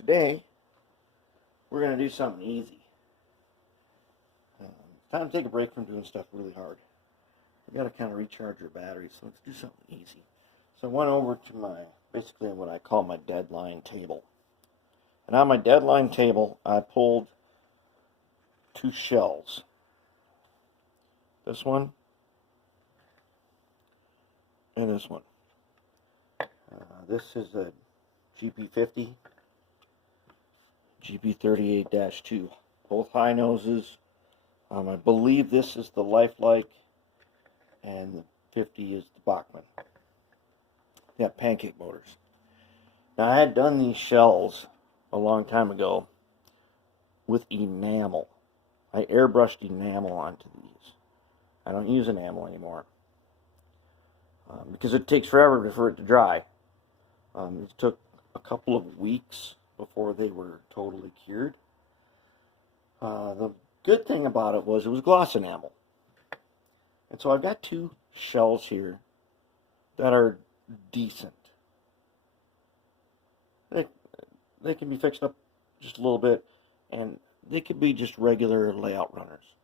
today we're going to do something easy. It's time to take a break from doing stuff really hard. We got to kind of recharge our batteries, so let's do something easy. So I went over to basically what I call my deadline table. And on my deadline table, I pulled two shells. This one and this one. This is a GP50, GP38-2. Both high noses. I believe this is the Life-Like and the 50 is the Bachmann. They have pancake motors. Now I had done these shells a long time ago with enamel. I airbrushed enamel onto these. I don't use enamel anymore because it takes forever for it to dry. It took a couple of weeks before they were totally cured. The good thing about it was gloss enamel. And so I've got two shells here that are decent. They can be fixed up just a little bit, and they could be just regular layout runners.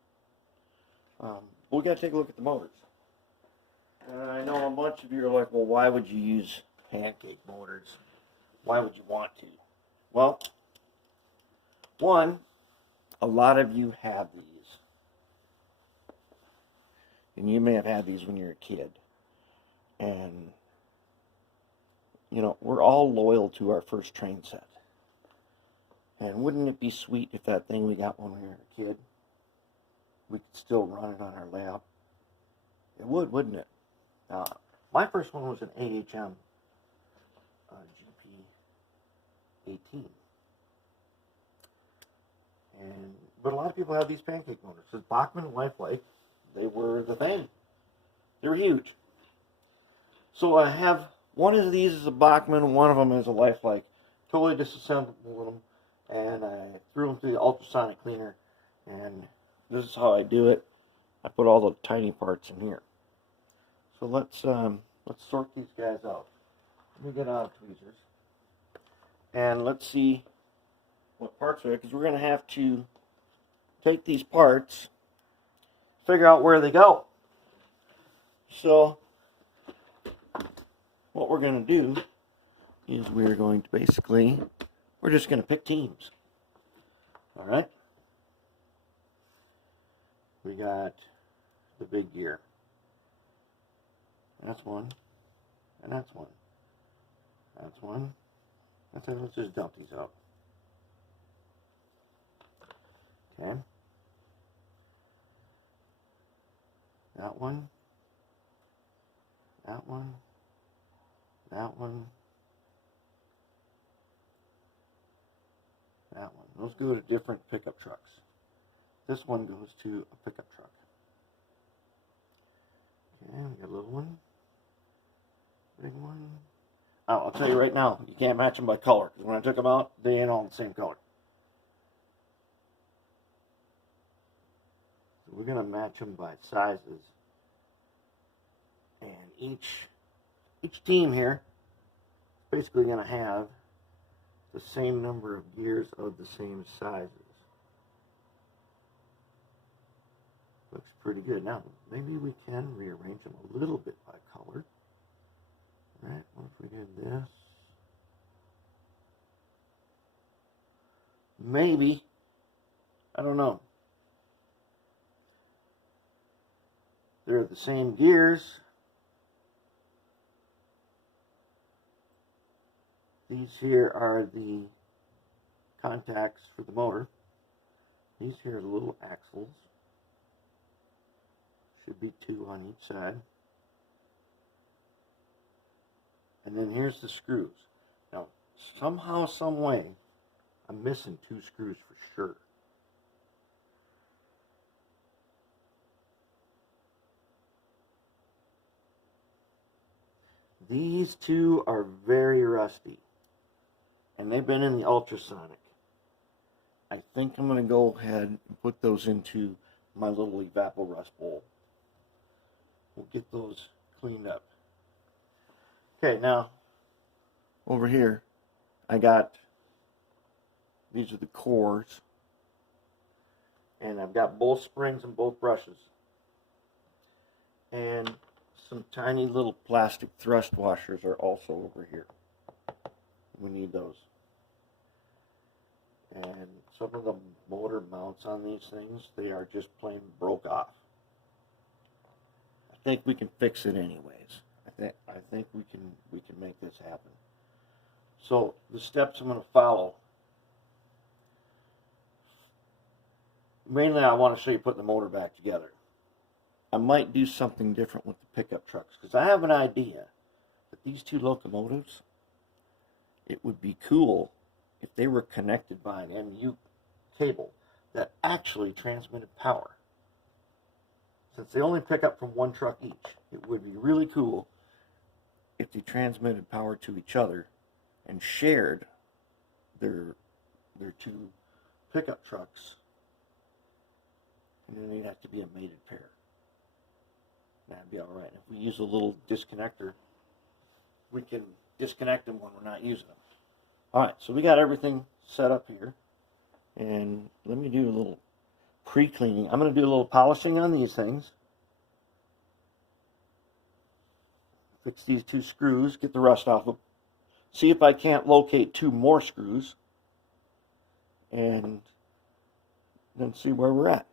We got to take a look at the motors. And I know a bunch of you are like, well, why would you use pancake motors? Why would you want to? Well, one, a lot of you have these. And you may have had these when you were a kid. And, you know, we're all loyal to our first train set. And wouldn't it be sweet if that thing we got when we were a kid, we could still run it on our lab? It would, wouldn't it? My first one was an AHM GP18. But a lot of people have these pancake motors. It says Bachmann and Life-Like. They were the thing. They were huge. So I have one of these is a Bachmann, one of them is a Life-Like. Totally disassembled them, and I threw them through the ultrasonic cleaner. And this is how I do it. I put all the tiny parts in here. So let's sort these guys out. Let me get out tweezers, and let's see what parts are, because we're going to have to take these parts, figure out where they go. So what we're going to do is we're just going to pick teams. All right. We got the big gear. That's one, and that's one. That's one. That's it. Let's just dump these out. Okay. That one. That one. That one. That one. Those go to different pickup trucks. This one goes to a pickup truck. Okay, we got a little one. Big one. Oh, I'll tell you right now, you can't match them by color, because when I took them out, they ain't all the same color. So we're going to match them by sizes. And each team here is basically going to have the same number of gears of the same sizes. Looks pretty good. Now, maybe we can rearrange them a little bit by color. All right, what if we did this? Maybe. I don't know. They're the same gears. These here are the contacts for the motor. These here are the little axles. Should be two on each side. And then here's the screws. Now, somehow, some way, I'm missing two screws for sure. These two are very rusty, and they've been in the ultrasonic. I think I'm going to go ahead and put those into my little evapo-rust bowl. We'll get those cleaned up. Okay, now, over here, I got These are the cores. And I've got both springs and both brushes. And some tiny little plastic thrust washers are also over here. We need those. And some of the motor mounts on these things, they are just plain broke off. I think we can fix it anyways. I think we can make this happen. So the steps I'm going to follow. Mainly I want to show you putting the motor back together. I might do something different with the pickup trucks because I have an idea that these two locomotives, it would be cool if they were connected by an MU cable that actually transmitted power. Since they only pick up from one truck each, it would be really cool if they transmitted power to each other and shared their two pickup trucks, and then they'd have to be a mated pair. That'd be alright. If we use a little disconnector, we can disconnect them when we're not using them. Alright, so we got everything set up here. And let me do a little pre-cleaning. I'm going to do a little polishing on these things. Fix these two screws, get the rust off them. See if I can't locate two more screws. And then see where we're at.